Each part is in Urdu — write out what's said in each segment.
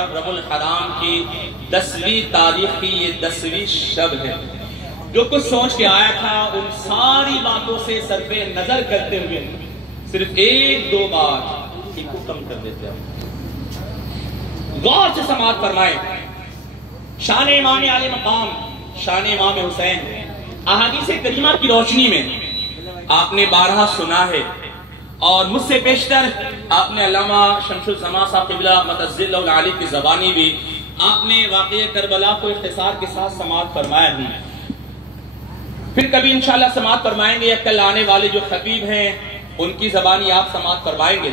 رب الحرام کی 10ویں تاریخ کی یہ 10ویں شب ہے۔ جو کچھ سوچ کے آیا تھا ان ساری باتوں سے صرف نظر کرتے ہوئے صرف ایک دو بات کو کم کر دیتے ہیں۔ غور سے سماعت فرمائیں۔ شان امام عالی مقام، شان امام حسین، احادیث کریمہ کی روشنی میں آپ نے بارہا سنا ہے، اور مجھ سے بیشتر آپ نے علامہ شمس الزمان صاحب قبلہ متعزل العالی کی زبانی بھی آپ نے واقعہ کربلا کو اختصار کے ساتھ سماعت فرمایا ہے۔ پھر کبھی انشاءاللہ سماعت فرمائیں گے، یا کل آنے والے جو خطیب ہیں ان کی زبانی آپ سماعت فرمائیں گے۔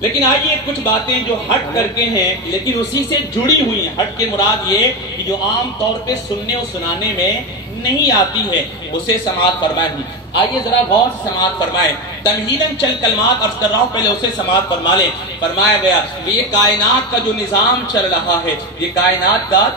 لیکن آئیے کچھ باتیں جو ہٹ کر کے ہیں لیکن اسی سے جڑی ہوئی ہیں۔ ہٹ کے مراد یہ کہ جو عام طور پہ سننے اور سنانے میں نہیں آتی ہے اسے سماعت فرمائیں گی۔ آئیے ذرا غور سے سماعت فرمائیں۔ تمہیداً چل کلمات عرض کر رہا ہوں، پہلے اسے سماعت فرما لیں۔ فرمایا گیا کہ یہ کائنات کا جو نظام چل رہا ہے، یہ کائنات کا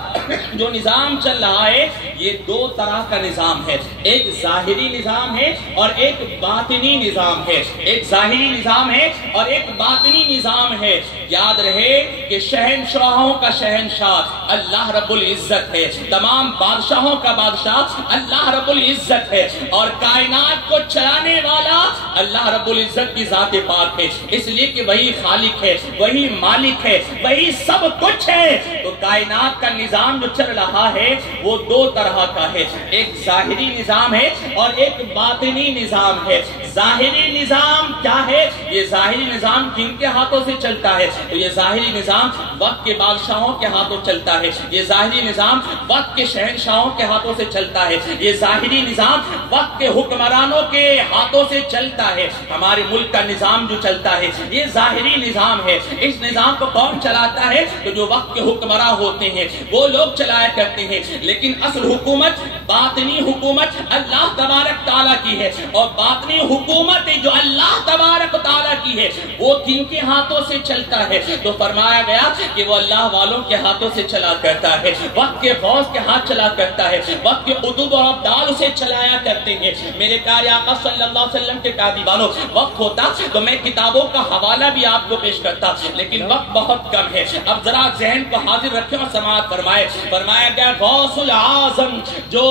جو نظام چل رہا ہے یہ دو طرح کا نظام ہے۔ ایک ظاہری نظام ہے اور ایک باطنی نظام ہے۔ ایک ظاہری نظام ہے اور ایک باطنی نظام ہے۔ یاد رہے کہ شہنشاہوں کا شہنشاہ اللہ رب العزت ہے، تمام بادشاہوں کا بادشاہ اللہ رب العزت ہے، اور کائنات کو چلانے والا اللہ رب العزت کی ذات پاک ہے۔ اس لیے کہ وہی خالق ہے، وہی مالک ہے، وہی سب کچھ ہے۔ تو کائنات کا نظام جو چل رہا ہے وہ دو طرح کا ہے، ایک ظاہری نظام ہے اور ایک باطنی نظام ہے۔ ظاہری نظام کیا ہے؟ یہ ظاہری نظام کن کے ہاتھوں سے چلتا ہے؟ تو یہ ظاہری نظام وقت کے بادشاہوں کے ہاتھوں چلتا ہے۔ یہ ظاہری نظام وقت کے شہنشاہوں کے ہاتھوں سے چلتا ہے۔ یہ ظاہری نظام وقت کے حکمرانوں کے ہاتھوں سے چلتا ہے۔ ہمارے ملک کا نظام جو چلتا ہے یہ ظاہری نظام ہے۔ اس نظام کو کون چلاتا ہے؟ تو جو وقت کے حکمراں ہوتے ہیں وہ لوگ چلایا کرتے ہیں، لیکن اصل حکومت، باطنی حکومت اللہ تبارک تعالیٰ کی ہے، اور باطنی حکومت جو اللہ تبارک تعالیٰ کی ہے وہ کن کے ہاتھوں سے چلتا ہے؟ تو فرمایا گیا کہ وہ اللہ والوں کے ہاتھوں سے چلا کرتا ہے، وقت کے غوث کے ہاتھ چلا کرتا ہے، وقت کے قطب و ابدال اسے چلایا کرتے ہیں۔ میرے پیارے آقا صلی اللہ علیہ وسلم کے قادیبانوں، وقت ہوتا تو میں کتابوں کا حوالہ بھی آپ کو پیش کرتا، لیکن وقت بہت کم ہے۔ اب ذرا ذہن کو حاضر رکھیں اور سماعت فرمائے۔ فرمایا گیا غوث العظم جو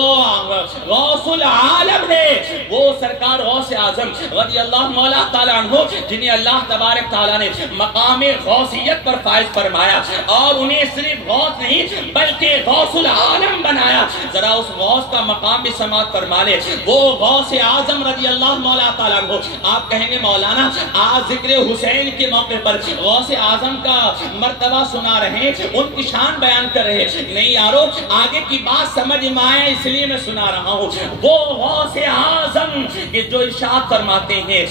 غوث العالم ہے وہ سرکار غوث اعظم رضی اللہ مولا تعالیٰ عنہ، جنہیں اللہ تبارک تعالیٰ نے مقام غوثیت پر فائز فرمایا، اور انہیں صرف غوث نہیں بلکہ غوث العالم بنایا۔ ذرا اس غوث کا مقام بھی سماعت فرما لے۔ وہ غوث اعظم رضی اللہ مولا تعالیٰ عنہ، آپ کہیں گے مولانا آج ذکر حسین کے موقع پر غوث اعظم کا مرتبہ سنا رہے ہیں، ان کی شان بیان کر رہے ہیں۔ نہیں یارو، آگے کی بات سمجھ میں آیا اس لیے میں سنا رہا ہوں۔ وہ غوث اعظم کہ جو ارشاد فرماتے ہیں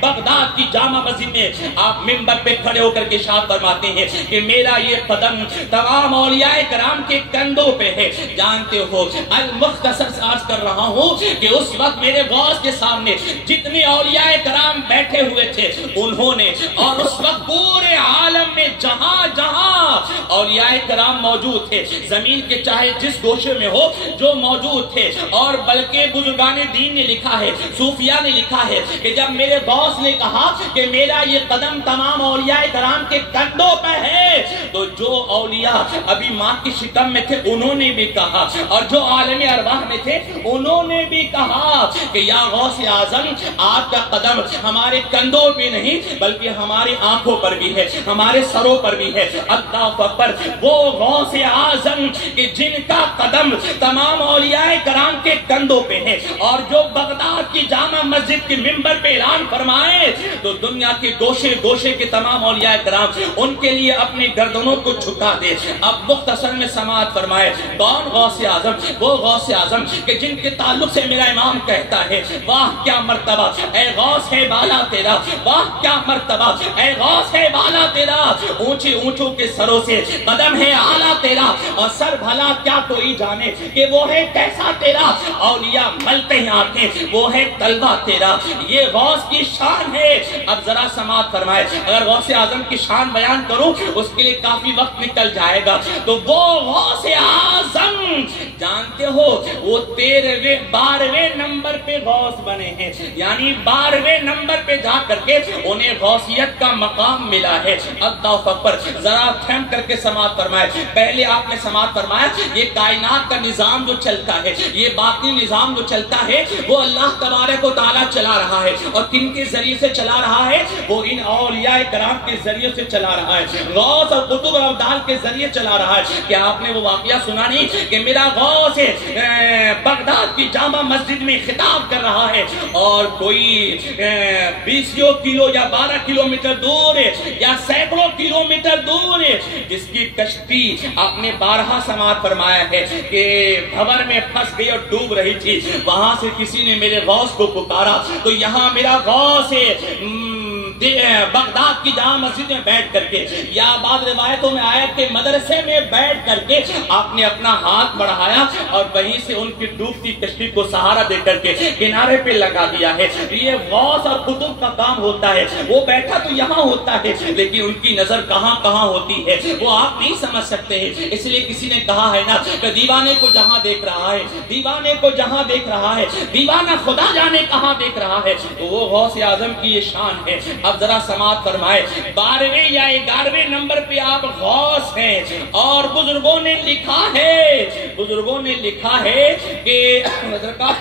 بغداد کی جامع مسجد میں آپ منبر پہ کھڑے ہو کر کے ارشاد فرماتے ہیں کہ میرا یہ قدم تمام اولیاء کرام کے کندھوں پہ ہے۔ جانتے ہو المختصر سے عرض کر رہا ہوں کہ اس وقت میرے غوث کے سامنے جتنے اولیاء کرام بیٹھے ہوئے تھے انہوں نے، اور اس وقت پورے عالم میں جہاں جہاں اولیاء کرام موجود تھے، زمین کے چاہے جس گوشے میں ہو جو موجود تھے، اور بلکہ بزرگان دین نے لکھا ہے، صوفیاء نے لکھا ہے کہ جب میرے غوث نے کہا کہ میرا یہ قدم تمام اولیاء کرام کے کندھوں پہ ہے، تو جو اولیاء ابھی ماں کی شکم میں تھے انہوں نے بھی کہا، اور جو عالم ارواح میں تھے انہوں نے بھی کہا کہ یا غوث اعظم آپ کا قدم ہمارے کندھوں پہ نہیں بلکہ ہماری آنکھوں پر بھی ہے، ہمارے سروں پر بھی ہے۔ اللہ اکبر! وہ غوث اعظم کہ جن کا قدم تمام اولیاء کرام کے کندھوں پہ ہے، اور جو بغداد کی جامع مسجد کے منبر پہ اعلان فرمائے تو دنیا کے گوشے گوشے کے تمام اولیاء کرام ان کے لیے اپنے گردنوں کو جھکا دے۔ اب مختصر میں سماعت فرمائے۔ کون غوث اعظم؟ وہ غوث اعظم کہ جن کے تعلق سے میرا امام کہتا ہے واہ کیا مرتبہ اے غوث ہے بالا تیرا، واہ کیا مرتبہ اے غوث ہے بالا تیرا، اونچے اونچوں کے سروں سے قدم ہے اعلیٰ تیرا، اور سر بھلا کیا کوئی جانے کہ وہ ہے کیسا تیرا، اولیاء ملتے ہیں آنکھیں وہ ہے طلبہ تیرا۔ یہ غوث کی شان ہے۔ اب ذرا سماعت فرمائے۔ اگر غوث اعظم کی شان بیان کروں اس کے لیے کافی وقت نکل جائے گا تو وہ غوث اعظم جانتے ہو وہ 12ویں نمبر پہ غوث بنے ہیں، یعنی 12ویں نمبر پہ جا کر کے انہیں غوثیت کا مقام ملا ہے۔ اللہ اکبر، ذرا تھم کر کے سماعت فرمائے۔ پہلے آپ نے سماعت فرمایا یہ کائنات کا نظام جو چلتا ہے، یہ باطنی نظام جو چلتا ہے وہ اللہ تبارک و تعالیٰ چلا رہا ہے، اور کن کے ذریعے سے چلا رہا ہے؟ وہ ان اولیاء کرام کے ذریعے سے چلا رہا ہے، غوث اور قطب اور ابدال کے ذریعے چلا رہا ہے۔ کیا آپ نے وہ واقعہ سنا نہیں کہ میرا غوث بغداد کی جامع مسجد میں خطاب کر رہا ہے، اور کوئی 20 کلو یا 12 کلومیٹر دور یا سینکڑوں کلومیٹر دور جس کی کشتی آپ نے بارہا سماعت فرمایا ہے کہ بھور میں پھنس گئی اور ڈوب رہی تھی، وہاں سے کسی نے میرے غوث کو پکارا تو یہاں میرا غوث بغداد کی جامع مسجد میں بیٹھ کر کے یا بعض روایتوں میں آیا کہ مدرسے میں بیٹھ کر کے آپ نے اپنا ہاتھ بڑھایا اور وہیں سے ان کی ڈوبتی کشتی کو سہارا دے کر کے کنارے پہ لگا دیا ہے۔ یہ غوث اور قطب کا کام ہوتا ہے، وہ بیٹھا تو یہاں ہوتا ہے لیکن ان کی نظر کہاں کہاں ہوتی ہے وہ آپ نہیں سمجھ سکتے ہیں۔ اس لیے کسی نے کہا ہے نا کہ دیوانے کو جہاں دیکھ رہا ہے، دیوانے کو جہاں دیکھ رہا ہے، دیوانہ خدا جانے کہاں دیکھ رہا ہے، تو وہ غوث اعظم کی یہ شان ہے۔ اب ذرا سماعت فرمائے، 12ویں یا 11ویں نمبر پہ آپ غوث ہیں، اور بزرگوں نے لکھا ہے کہ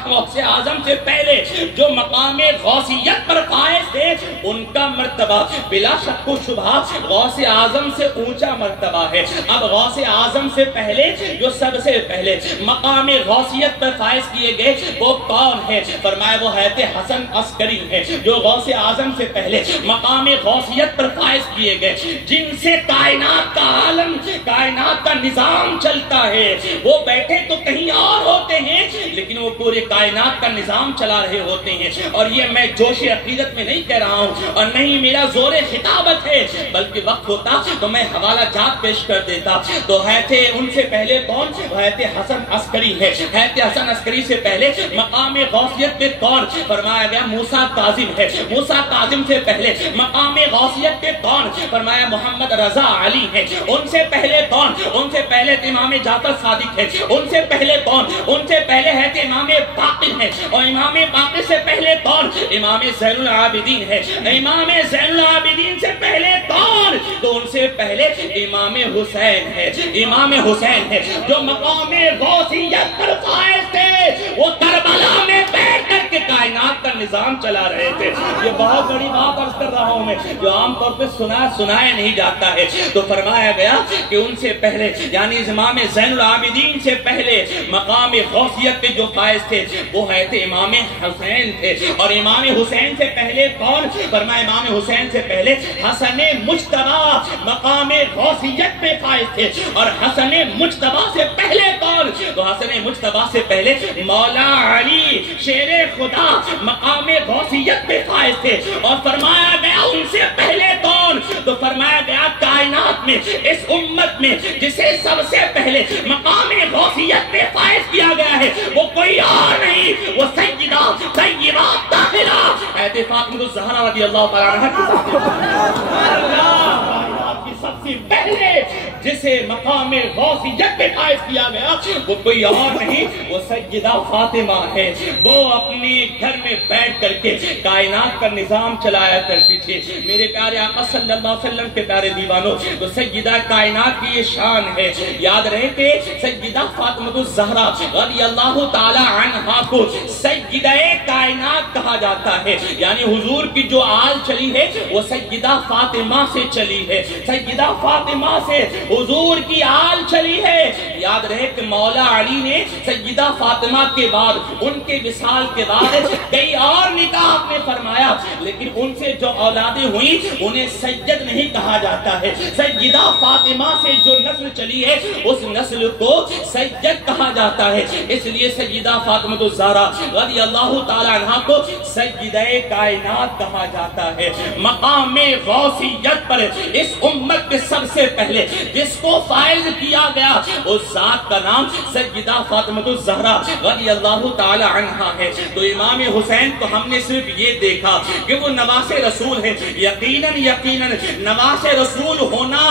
غوث اعظم سے پہلے جو مقام غوثیت پر فائز تھے ان کا مرتبہ بلا شک و شبہ غوث اعظم سے اونچا مرتبہ ہے۔ اب غوث اعظم سے پہلے جو سب سے پہلے مقام غوثیت پر فائز کیے گئے وہ کون ہے؟ فرمایا وہ حضرت حسن عسکری ہے جو غوث اعظم سے پہلے مقام غوثیت پر فائز کیے گئے، جن سے کائنات کا عالم، کائنات کا نظام چلتا ہے۔ وہ بیٹھے تو کہیں اور ہوتے ہیں لیکن وہ پورے کائنات کا نظام چلا رہے ہوتے ہیں، اور یہ میں جوش عقیدت میں نہیں کہہ رہا ہوں اور نہیں میرا زور خطابت ہے، بلکہ وقت ہوتا تو میں حوالہ جات پیش کر دیتا۔ تو ہے تھے ان سے پہلے کون؟ حضرت حسن عسکری ہے۔ حضرت حسن عسکری سے پہلے مقام غوثیت پہ کون؟ فرمایا گیا موسیٰ کاظم ہے۔ موسیٰ کاظم سے پہلے مقام غوثیت پہ کون؟ فرمایا محمد رضا علی ہے۔ ان سے پہلے کون؟ ان سے پہلے امام جعفر صادق ہے۔ ان سے پہلے کون؟ ان سے پہلے ہے امام باقر ہے، اور امام باقر سے پہلے کون؟ امام زین العابدین ہے۔ امام زین العابدین سے پہلے کون؟ تو ان سے پہلے امام حسین ہے۔ امام حسین ہے جو مقام غوثیت پر فائز تھے، وہ کربلا میں بیٹھ کر کے کائنات کا نظام چلا رہے تھے۔ یہ بہت بڑی بات عرض کر رہا ہوں میں، جو عام طور پہ سنایا نہیں جاتا ہے۔ تو فرمایا گیا کہ ان سے پہلے یعنی امام زین العابدین سے پہلے مقام غوثیت پہ جو فائز تھے وہ ہے تھے امام حسین تھے، اور امام حسین سے پہلے کون؟ فرمایا امام حسین سے پہلے حسن مجتبی مقام غوثیت پہ فائز تھے، اور حسن مجتبی سے پہلے کون؟ تو حسن مجتبی سے پہلے مولا علی شیر خدا مقام غوثیت پہ فائز تھے، اور فرمایا گیا ان سے پہلے کون؟ تو فرمایا گیا کائنات میں اس امت میں جسے سب سے پہلے مقام غوثیت پہ فائز کیا گیا ہے وہ کوئی اور نہیں، وہ سیدہ طیبہ طاہرہ حضرت فاطمہ الزہرا رضی اللہ تعالیٰ عنہا کی سب سے پہلے جسے مقام غوثیت پہ فائز کیا گیا وہ کوئی اور نہیں، وہ سیدہ فاطمہ ہے۔ وہ اپنے گھر میں بیٹھ کر کے کائنات کا نظام چلایا کرتی تھی۔ میرے پیارے آقا صلی اللہ علیہ وسلم کے پیارے دیوانوں، تو سیدہ کائنات کی یہ شان ہے۔ یاد رہے کہ سیدہ فاطمہ الزہرا رضی اللہ تعالی عنہا کو سیدہ کائنات کہا جاتا ہے، یعنی حضور کی جو آل چلی ہے وہ سیدہ فاطمہ سے چلی ہے، سیدہ فاطمہ سے حضور کی آل چلی ہے۔ یاد رہے کہ مولا علی نے سیدہ فاطمہ کے بعد ان کے وصال کے بعد کئی اور نکاح آپ نے فرمایا، لیکن ان سے جو اولادیں ہوئی انہیں سید نہیں کہا جاتا ہے۔ سیدہ فاطمہ سے جو نسل چلی ہے اس نسل کو سید کہا جاتا ہے، اس لیے سیدہ فاطمہ الزہرا رضی اللہ تعالی عنہا کو سیدہ کائنات کہا جاتا ہے۔ مقام غوثیت پر اس امت کے سب سے پہلے جس کو فائز کیا گیا اس ذات کا نام سیدہ فاطمہ الزہرا رضی اللہ تعالی عنہا ہے۔ تو امام حسین کو ہم نے صرف یہ دیکھا کہ وہ نواز رسول ہے، یقیناً نواز رسول ہونا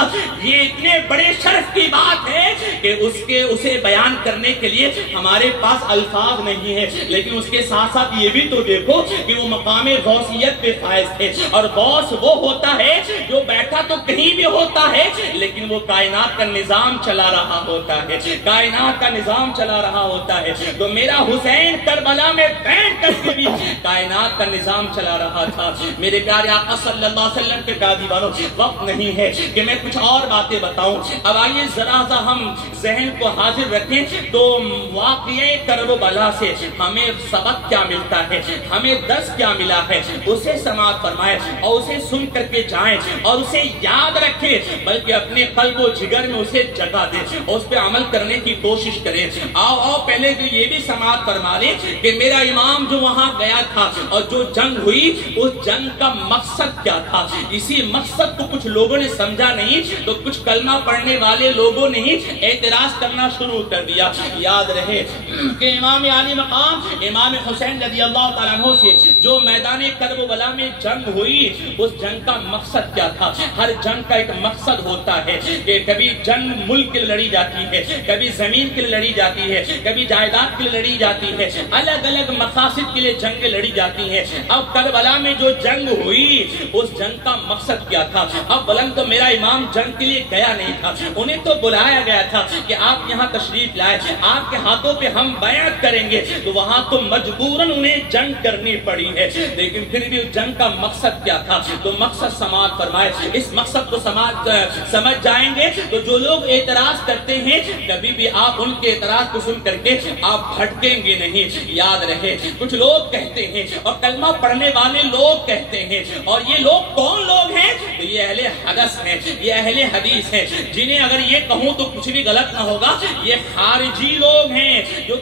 یہ اتنے بڑے شرف کی بات ہے کہ اسے بیان کرنے کے لیے ہمارے پاس الفاظ نہیں ہے، لیکن اس کے ساتھ ساتھ یہ بھی تو دیکھو کہ وہ مقام غوثیت پہ فائز تھے، اور غوث وہ ہوتا ہے جو بیٹھا تو کہیں بھی ہوتا ہے لیکن وہ کائنات کا نظام چلا رہا ہوتا ہے، کائنات کا نظام چلا رہا ہوتا ہے۔ تو میرا حسین کربلا میں بیٹھ کر کے بھی کائنات کا نظام چلا رہا تھا۔ میرے پیارے آقا صلی اللہ علیہ وسلم کے پیارے دیوانوں، وقت نہیں ہے کہ میں کچھ اور باتیں بتاؤں، اب آئیے ذرا سا ہم ذہن کو حاضر رکھیں تو واقعہ کربلا سے ہمیں سبق کیا ملتا ہے، ہمیں درس کیا ملا ہے، اسے سماعت فرمائے اور اسے سن کر کے جائیں اور اسے یاد رکھیں، بلکہ اپنے قلب و جگر میں اسے جگہ دیں اور اس پہ عمل کرنے کی کوشش کریں۔ آؤ پہلے تو یہ بھی سماعت فرما لیں کہ میرا امام جو وہاں گیا تھا اور جو جنگ ہوئی اس جنگ کا مقصد کیا تھا، اسی مقصد کو کچھ لوگوں نے سمجھا نہیں تو کچھ کلمہ پڑھنے والے لوگوں نے اعتراض کرنا شروع کر دیا۔ یاد رہے کہ امام عالی مقام امام حسین رضی اللہ تعالیٰ عنہ سے جو میدان کربلا میں جنگ ہوئی اس جنگ کا مقصد کیا تھا۔ ہر جنگ کا ایک مقصد ہوتا ہے کہ کبھی جنگ ملک کے لیے لڑی جاتی ہے، کبھی زمین کے لیے لڑی جاتی ہے، کبھی جائیداد کے لیے لڑی جاتی ہے، الگ الگ مقاصد کے لیے جنگیں لڑی جاتی ہیں۔ اب کربلا میں جو جنگ ہوئی اس جنگ کا مقصد کیا تھا؟ اب بلند تو میرا امام جنگ کے لیے گیا نہیں تھا، انہیں تو بلایا گیا تھا کہ آپ یہاں تشریف لائے، آپ کے ہاتھوں پہ ہم بیعت کریں گے، تو وہاں تو مجبوراً انہیں جنگ کرنی پڑی ہے، لیکن پھر بھی جنگ کا مقصد کیا تھا؟ تو مقصد سماعت فرمائے، اس مقصد کو سمجھ جائیں گے تو جو لوگ اعتراض کرتے ہیں کبھی بھی آپ ان کے اعتراض کو سن کر کے آپ بھٹکیں گے نہیں۔ یاد رہے کچھ لوگ کہتے ہیں اور کلمہ پڑھنے والے لوگ کہتے ہیں، اور یہ لوگ کون لوگ ہیں؟ تو یہ اہل حدث ہیں، یہ اہل حدیث ہیں، جنہیں اگر یہ کہوں تو کچھ بھی غلط نہ ہوگا، یہ خارجی لوگ ہیں جو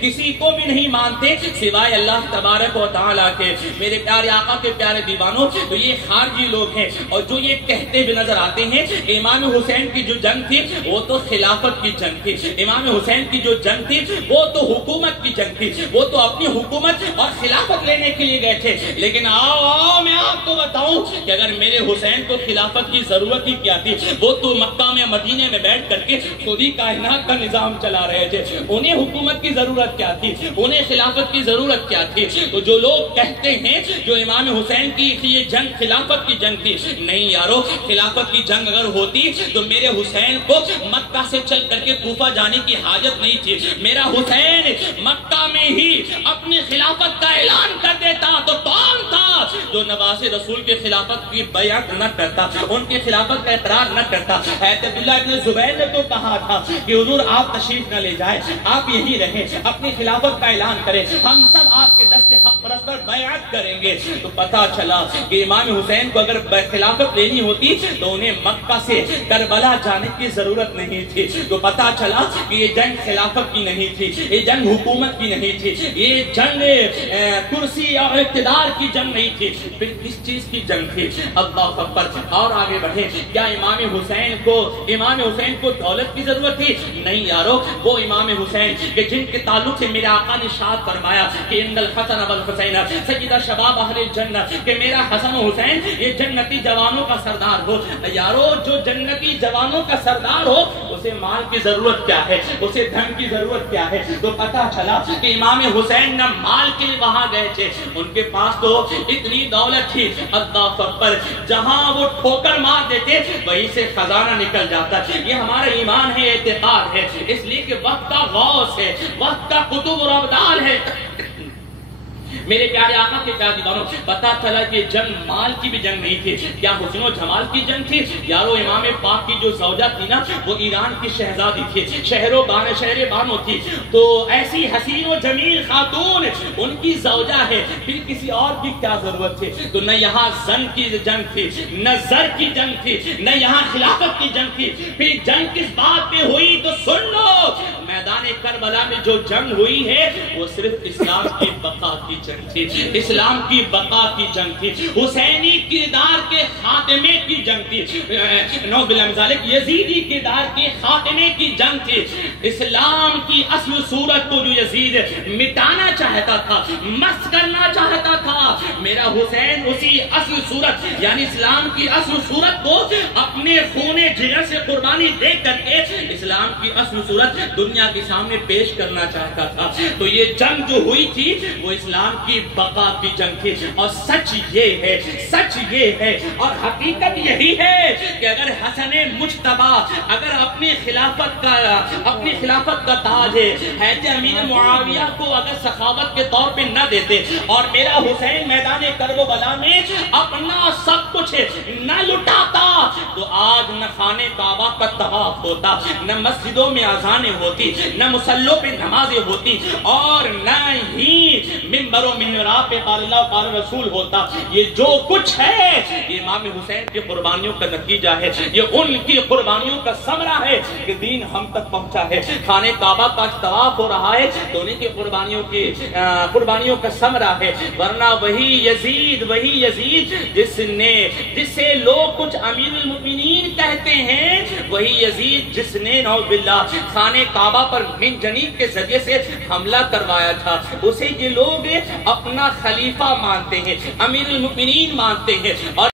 کسی کو بھی نہیں مانتے سوائے اللہ تبارک و تعالیٰ کے۔ میرے پیارے آقا کے پیارے دیوانوں، تو یہ خارجی لوگ ہیں اور جو یہ کہتے بھی نظر آتے ہیں امام حسین کی جو جنگ تھی وہ تو خلافت کی جنگ تھی، امام حسین کی جو جنگ تھی وہ تو حکومت کی جنگ تھی، وہ تو اپنی حکومت اور خلافت لینے کے لیے گئے تھے۔ لیکن آؤ میں آپ کو بتاؤں کہ اگر میرے حسین کو خلافت کی ضرورت ہی کیا تھی، وہ تو مکہ میں مدینے میں بیٹھ کر کے خود ہی کائنات کا نظام چلا رہے تھے، انہیں حکومت کی ضرورت کیا تھی، انہیں خلافت کی ضرورت کیا تھی؟ تو جو لوگ کہتے ہیں جو امام حسین کی یہ جنگ خلافت کی جنگ تھی، نہیں یارو، خلافت کی جنگ اگر ہوتی تو میرے حسین کو مکہ سے چل کر کے کوفہ جانے کی حاجت نہیں تھی، میرا حسین مکہ میں ہی اپنی خلافت کا اعلان کر دیتا۔ تو کون تھا جو نواز رسول کے خلافت کی بیعت نہ کرتا، ان کی خلافت کا اقرار نہ کرتا؟ حضرت عبداللہ ابن زبیر نے تو کہا تھا کہ حضور آپ تشریف نہ لے جائیں، آپ یہی رہیں، اپنی خلافت کا اعلان کریں، ہم سب آپ کے دست حق پرست پر بیعت کریں گے۔ تو پتا چلا کہ امام حسین کو اگر خلافت لینی ہوتی تو انہیں مکہ سے کربلا جانے کی ضرورت نہیں تھی۔ تو پتا چلا کہ یہ جنگ خلافت کی نہیں تھی، یہ جنگ حکومت کی نہیں تھی، یہ جنگ کرسی اور اقتدار کی جنگ نہیں تھی، پھر کس چیز کی جنگ تھی؟ اللہ اکبر۔ اور آگے بڑھے، کیا امام حسین کو دولت کی ضرورت تھی؟ نہیں یارو، وہ امام حسین کہ جن کے تعلق سے میرے آقا نے ارشاد فرمایا کہ ان الحسن والحسین سیدہ شباب اہل الجنت، کہ میرا حسن و حسین یہ جنتی جوانوں کا سردار ہو۔ یارو جو جنتی جوانوں کا سردار ہو اسے مال کی ضرورت کیا ہے، اسے دھن کی ضرورت کیا ہے؟ تو پتا چلا کہ امام حسین نہ مال کے لیے وہاں گئے تھے، ان کے پاس تو اتنی دولت تھی، اللہ اکبر، جہاں وہ ٹھوکر مار دیتے وہیں سے خزانہ نکل جاتا۔ یہ ہمارا ایمان ہے، اعتقاد ہے، اس لیے کہ وقت کا غوث ہے، وقت کا قطب اور ابدال ہے۔ میرے پیارے آقا کے پیارے دیوانوں، پتا چلا کہ جنگ مال کی بھی جنگ نہیں تھی، کیا حسن و جمال کی جنگ تھی؟ یارو امام پاک کی جو زوجہ تھی نا وہ ایران کی شہزادی تھی، شہر بانو تھی، تو ایسی حسین و جمیل خاتون ان کی زوجہ ہے، پھر کسی اور کی کیا ضرورت تھی؟ تو نہ یہاں زن کی جنگ تھی، نہ زر کی جنگ تھی، نہ یہاں خلافت کی جنگ تھی، پھر جنگ کس بات پہ ہوئی؟ تو سن لو، میدان کربلا میں جو جنگ ہوئی ہے وہ صرف اسلام کی بقا کی جنگ تھی، اسلام کی بقا کی جنگ تھی، حسینی کردار کے خاتمے کی جنگ تھی، نو باللہ مذالک یزیدی کردار کے خاتمے کی جنگ تھی۔ اسلام کی اصل صورت کو جو یزید مٹانا چاہتا تھا، مس کرنا چاہتا تھا، میرا حسین اسی اصل صورت یعنی اسلام کی اصل صورت کو اپنے خون جگر سے قربانی دے کر کے اسلام کی اصل صورت دنیا کے سامنے پیش کرنا چاہتا تھا۔ تو یہ جنگ جو ہوئی تھی وہ اسلام کی بقا کی جنگ تھی، اور سچ یہ ہے، سچ یہ ہے اور حقیقت یہی ہے کہ اگر حسن مجتبی اگر اپنی خلافت کا تاج حضرت امیر معاویہ کو اگر سخاوت کے طور پہ نہ دیتے اور میرا حسین میدان کربلا میں اپنا سب کچھ نہ لٹاتا تو آج نہ خانے کعبہ کا طواف ہوتا، نہ مسجدوں میں اذانیں ہوتی، نہ مصلوں پہ نمازیں ہوتی، اور نہ ہی منبر و منبرات پہ قال اللہ قال رسول ہوتا۔ یہ جو کچھ ہے یہ امام حسین کی قربانیوں کا نتیجہ ہے، یہ ان کی قربانیوں کا ثمرہ ہے کہ دین ہم تک پہنچا ہے۔ خانے کعبہ کا طواف ہو رہا ہے تو انہیں کی قربانیوں کا ثمرہ ہے، ورنہ وہی یزید جسے لوگ کچھ امیر المؤمنین کہتے ہیں، وہی یزید جس نے نعوذ باللہ خانے کعبہ پر منجنیق کے ذریعے سے حملہ کروایا تھا، اسے یہ لوگ اپنا خلیفہ مانتے ہیں، امیر المؤمنین مانتے ہیں، اور